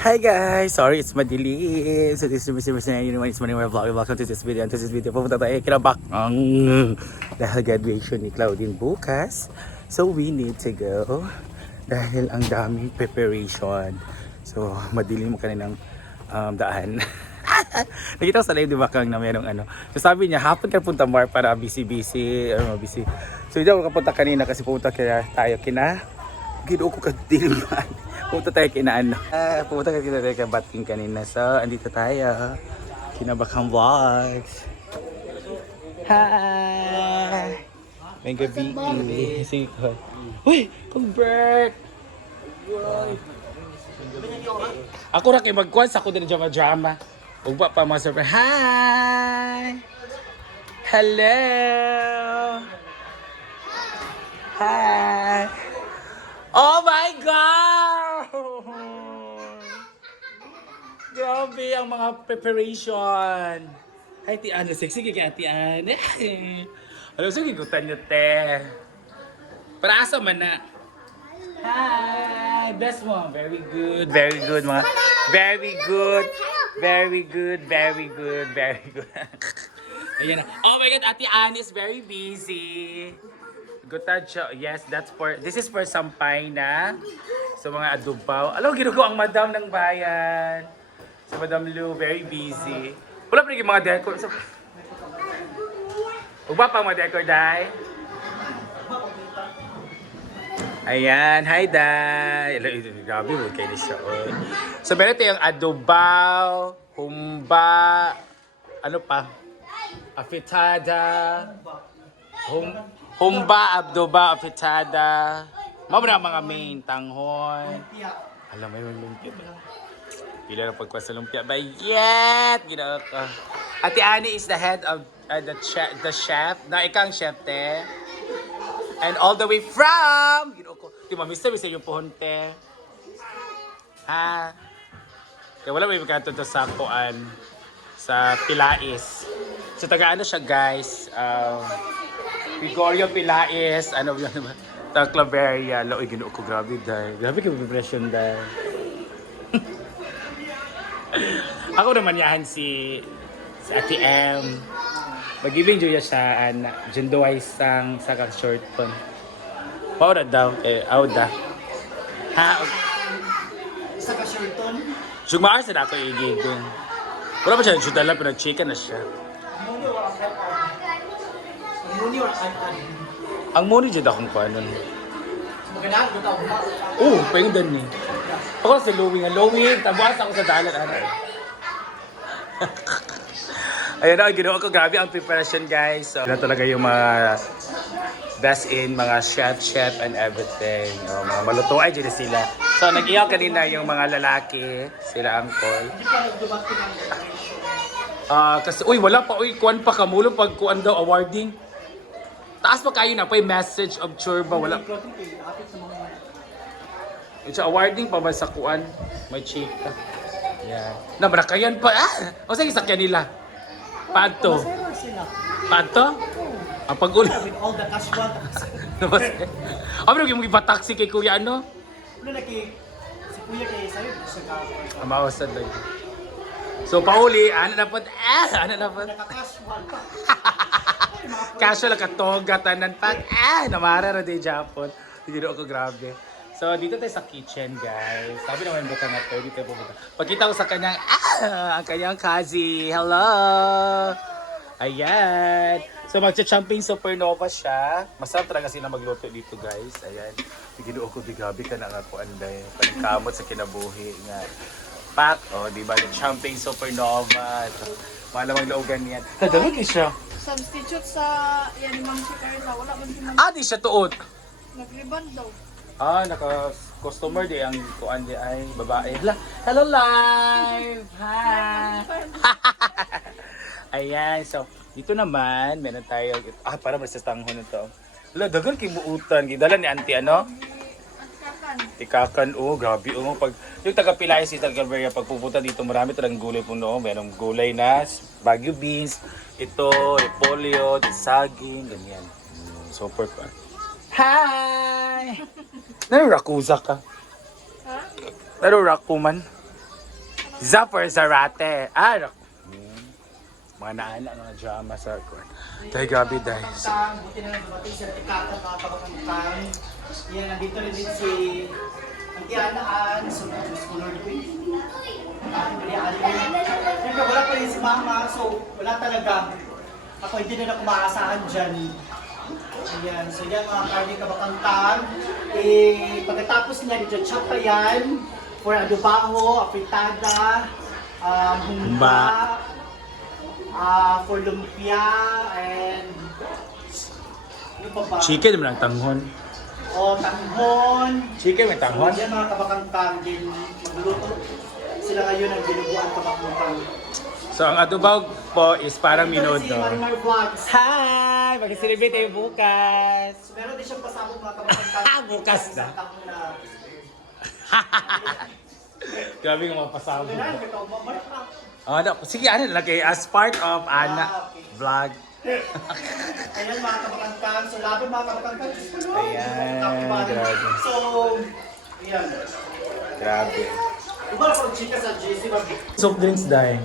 Hi guys! Sorry, it's madilim. So this is Mr. It's Money Vlog. Welcome to this video. And to this video, pupunta tayo kina Bakang. Dahil graduation ni Claudine bukas. So we need to go. Dahil ang daming preparation. So madilim kaninang daan. Nakita ko sa live di Bakang na merong ano. So sabi niya, hapon ka punta more para busy-busy. Busy. So hindi ako kapunta kanina kasi pupunta kaya tayo kina. Gido ko kadiliman. Pumunta tayo kinaan. Pumunta tayo kay Batking kanina. So, andito tayo. Kinabakang vlogs. Hi! May gabi. Sige ko. Uy! Convert! Ako ra kay magkuhan sa ako din drama. Ugba pa mga surprise. Hi! Hello! Hi! Oh my God! Grabe ang mga preparation. Hi, Tian. Sige kay Tian. Alam, sige gutan nyo, te. Para asa man na. Hi! Best mo. Very good. Very good, mga. Very good. Very good. Very good. Very good. Ayan na. Oh my God, Ate Ann is very busy. Gutacho, yes, this is for sampay na sa mga adubaw. Alam, ginagawa ang madam ng bayan. Si Madam Lou, very busy. Wala pa rin yung mga decor. Uba pa mga decor, Day. Ayan, hi, Day. Grabe, huwag kayo siya. So, meron tayong adubaw, humba, ano pa? Afitada, humba, abdoba, afitada. Mabra mga main, tanghon. Alam mo yung lumpia ba? Pila na pagkuha sa lumpia ba? Yet! Ginawa ko. Ate Annie is the head of the chef. Na ikang chef, te. And all the way from... Ginawa ko. Di ba, mister yung pohon, te. Ha? Kaya wala may magkato to sa kuan. Sa Pilais. So, taga-ano siya, guys? Gregorio Pilais, ano yun naman? Taclaveria. Uy, ginoo ko, grabe dahil. Grabe kayo vibration dahil. Ako naman yahan si Ate M. Mag-ibig dyan siya, Jinduay sang sa short pon. Paura daw, auda. Ha? Sa ka-short ton? Sugmaan sa ako igigong. Wala pa siya nagsudan lang, pero nag-chicken na siya. Ang money dyan akong paano. Magandang ko tao ba? Oo, pwede ni. Ako sa Louie nga. Louie, tabuas ako sa dalan. Ayan na, ginawa ko. Grabe ang preparation, guys. So, na talaga yung mga best in, mga chef and everything. Mga malutuay dyan sila. So, nag-iyaw kanina yung mga lalaki. Sila angkol. Hindi pa nagdumati ng graduation. Kasi, uy, wala pa. Uy, kuwan pa kamulong pag kuwan daw awarding. Taas pa kayo na pa yung message of churba. Wala. Yung awarding pa ba sa kuan? May chika. Yan. Nabrakayan pa. O sige, sakyan nila. Paadto. Masaya sila. Paadto? Ang pag-uli. With all the casual. Pero yung iba taxi kay kuya ano? Ano na si kuya kay sayo sa ka. Amawasan lang. So pauli, ano na po? Ano na po? Naka-casual pa. Casual ka toga tanan pag namara ra di Japon. Hindi ako grabe. So dito tayo sa kitchen, guys. Sabi naman ba nga to dito pupunta. Pagkita ko sa kanyang ang kanyang kazi. Hello. Ayan. So magcha-champagne supernova siya. Masarap talaga sila magluto dito, guys. Ayan. Ginoo ko di grabe ka na nga ko anday. Pankamot sa kinabuhi nga. Pak, di ba? Champagne supernova. Malamang loogan yan. Nadamag siya. Substitute sa yan ni Ma'am si Carla, wala man si Ma'am. Di siya tuot. Nag-rebound daw. Naka-customer di ang kuan di ay babae. Hello live! Hi! Ayan, so dito naman, meron tayo, para masastanghon nito. Dagan kay muutan, gidala ni auntie ano? Ikakan, grabe pag yung taga-Pilay si Taclaveria pag pupunta dito, marami talagang gulay po noon. Merong gulay na Baguio beans, ito, repolyo, saging, ganyan. Super pa. Hi! Narurakuza ka? Ha? Narurakuman? Zaffer Zarate. Ah, mga naanak mga drama sa kuwan. Dahil grabe dahil. Buti na lang dumating si Tikata mga kabakantang. Yan, nandito rin din si Antianaan, so Lord Queen. Siyempre, wala pa rin si Mama, so wala talaga. Ako hindi na ako maasahan dyan. Ayan, so yan mga karne kabakantang. Pagkatapos niya, dito chop pa yan for adobaho, apritada, humba, for lumpia, and ano pa ba? Chicken naman ang tanghon. Tanghon. Chicken may tanghon. So, yan mga kabakantang din magluluto. Sila ngayon ang binubuan kabakantang. So ang adobaw po is parang Ito minuto. si Marimar Vlogs. Hi! Mag-celebrate tayo bukas. So, meron din siyang pasabog mga kabakantang. Bukas na. Grabe yung mga pasabog. Sige, ano lang kayo, as part of Ana vlog. Ayan mga kabakantang. So laban mga kabakantang. Ayan, grabe. So, ayan. Grabe. Iba na pag chika sa JC. Soft drinks dahil.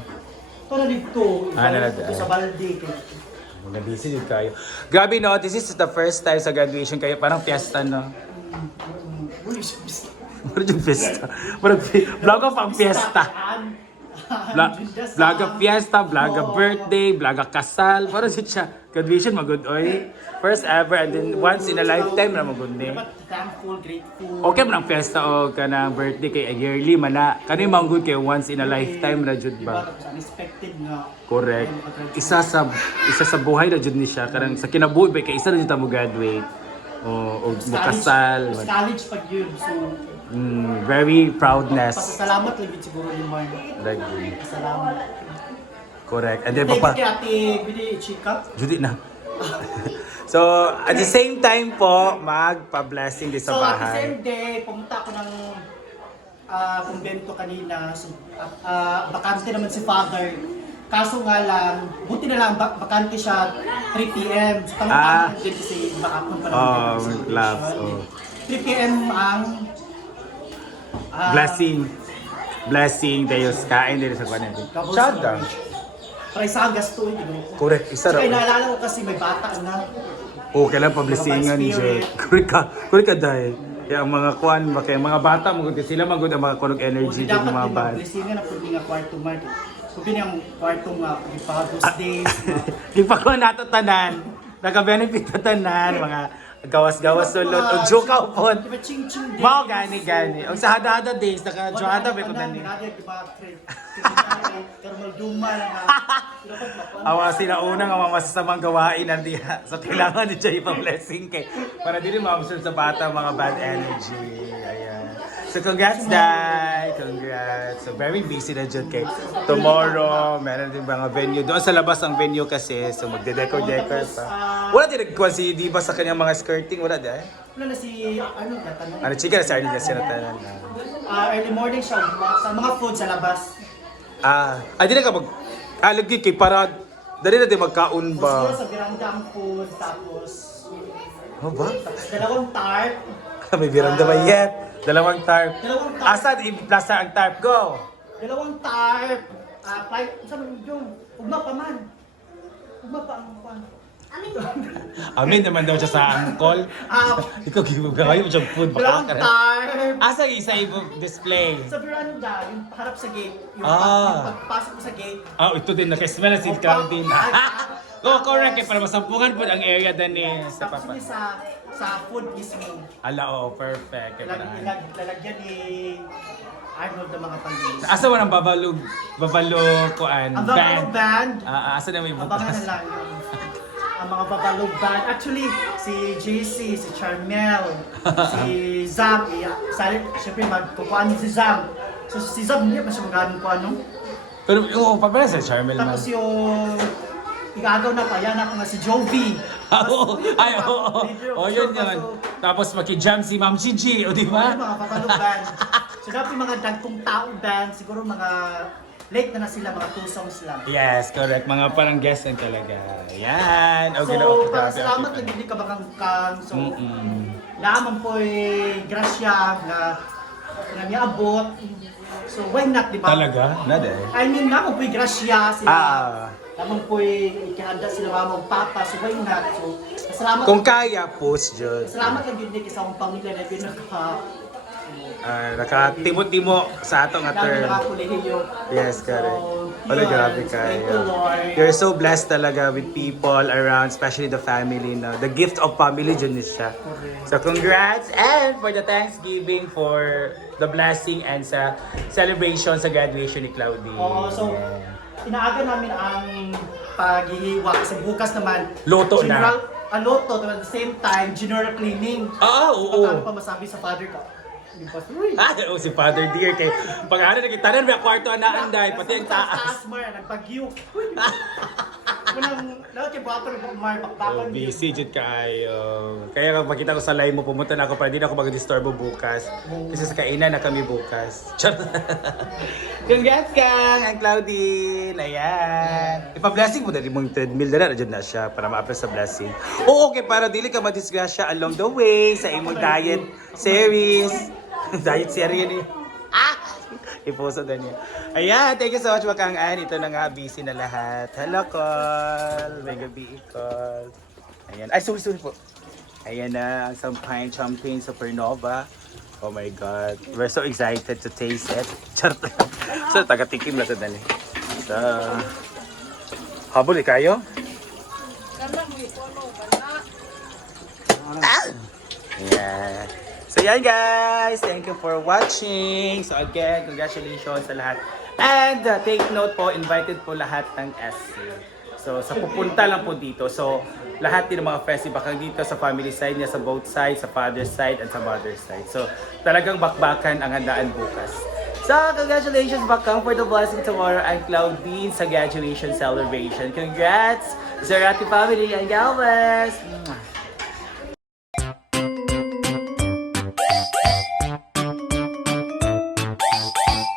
Ito na dito. Ito sa balde. Nabisi din kayo. Grabe no, this is the first time sa graduation kayo. Parang fiesta no. Parang yung fiesta. Parang vlog of ang fiesta. Vlog of fiesta, vlog of birthday, vlog of kasal. Parang siya. Graduation magod oy. First ever and then once in a lifetime na magod ni. Thankful, grateful. Okay man ang fiesta o kanang birthday kay yearly man na. Kani manggod kay once in a lifetime na jud ba? Unexpected nga. Correct. Isa sa buhay na jud ni siya karang sa kinabuhi ba kay isa na jud ta mo graduate. O makasal. College pag yun. So, Very proudness. pasasalamat lang siguro yung Mark. Like, Pasalamat. correct. And then Thank you papa, kay Ate Bini Chika. Judy na. So, at the same time po, magpa-blessing din sa So, at the bahay. same day, pumunta ako ng kumbento kanina. So, bakante naman si Father. Kaso nga lang, buti na lang, bakante siya 3 p.m. So, tama-tama din kasi bakakon pa naman. Loves. 3 p.m. ang Blessing tayo kain din sa kanin. Shout down. para isang gasto yun. Correct. Isa Kaya raw. naalala ko kasi may bata na. Oh, kailan pa-blessingan Spirit. dyan. Correct ka dahil. Kaya ang mga kuan, kaya mga bata, magod sila magod ang mga kunog energy Hindi din dapat mga din bata. mag-blessing nga pwede nga kwarto market. Pwede nga kwarto nga, pwede pa those days. Di pa ko nato tanan. Naka-benefit na tanan, mga gawas-gawas sulod. O joke upon. Diba ching-ching days? Mao gani. O sa hada-hada days, naka-johada ba ko tani. Karmal duma lang Awa sila unang ang mga masasamang gawain nandiya. So kailangan ni Jay pa-blessing kay para dili ma-absorb sa bata mga bad energy. Ayan. So congrats Dai! Congrats! So very busy na dyan kay tomorrow. Meron din mga venue. Doon sa labas ang venue kasi. So magde-decor-decor pa. Wala din nagkuhan si Diva sa kanyang mga skirting. Wala di ay? Wala na si, natanong. Ano, chika na sa Arlene kasi natanan. Early morning siya, sa mga food sa labas. Di na ka mag... lagi kay para... Dali na din magkaon Siguro ba? sa veranda ang food, tapos Ano ba? dalawang tart. May biranda ba yet? Dalawang tarp. Dalawang tarp. Asan i-plaza ang tarp? Go! Dalawang tarp. Saan yung ugma pa man. Ugma pa ang kwan. Amin naman daw siya sa angkol. Ikaw gagawin mo siyang food. Dalawang Baka tarp. Asa isa i-display? Sa veranda, yung harap sa gate. Yung, Ah. yung pagpasok mo sa gate. Ito din. Nakismell na si Crown din. Correct. Para masampungan po ang area din sa Tapos papa. yun sa food mismo. Perfect. Lalagyan ni Arnold ng mga panggalis. Asa mo ng babalo kuan? Ang Babalog Band, Asa na may abangan na bukas? lang ang mga Babalog Band. Actually, si JC, si Charmel, si Zam, siyempre magkukuhaan si Zam. So si Zam, hindi pa siya magaling ko ano. Pero pabala sa Charmel man. Tapos yung igagaw na pa, yan ako nga si Jovi. Yun. Tapos makijam si Ma'am si G, o di ba? Mga Babalog Band. So dapat mga dagkong tao band, siguro mga late na sila, mga 2 songs lang. Yes, correct. Mga parang guest lang talaga. Yan. So, salamat lang hindi ka bakang So, naman po'y grasya nga niabot. So why not, di ba? Talaga? Nada eh. I mean, naman po'y grasya sila. Ah. Naman po'y ikihanda sila mama o papa. So why not? So, salamat. Kung kaya, post dyan. Salamat lang yun din sa akong pamilya na Nakatimo-timo sa ato nga term. nakakulihiyo. Yes, correct. So, Wala, yun. grabe So, thank you, kayo. Lord. You're so blessed talaga with people around, especially the family. No? The gift of family dyan is siya. So congrats and for the Thanksgiving, for the blessing and sa celebration sa graduation ni Claudie. Oo, so, inaaga namin ang paghihiwa kasi bukas naman Loto na. loto, at the same time general cleaning. Oo. Ano pa masabi sa father ka? Hindi pa uy. Si Father Dear kay pag-ano na kita na kwarto anaanday pati ang taas. Mar nagpagyo. Munang lahat kay buhaton ng mar pakpakan. Busy jud kayo. Kaya kapag makita ko sa live mo, pumunta na ako para di na ako mag-disturbo bukas. Kasi sa kainan na kami bukas. Congrats Kang! Ang Claudine! Ayan! Ipa-blessing mo dali mong treadmill na dyan na siya para ma-apply sa blessing. Oo, okay, para dili ka madisgrasya along the way sa imong diet series. Diet series ni. Iposo na niya. Ayan, thank you so much Makangan. Ito na nga, busy na lahat. Hello, Col. May gabi, Col. Ayan. Ay, sorry po. Ayan na, ang Champagne Champagne Supernova. Oh my God. We're so excited to taste it. Charot. So, taga-tikim na sa dali. So, habol kayo? Karena mo i-follow bala. Yeah. So yan guys, thank you for watching. So again, congratulations sa lahat. And take note po, invited po lahat ng SC. So sa pupunta lang po dito. So lahat din ng mga festival bakang dito sa family side niya, sa both sides, sa father's side and sa mother's side. So talagang bakbakan ang handaan bukas. So congratulations Bakang for the blessing tomorrow and Claudine sa graduation celebration. Congrats! Zerati family and Galvez!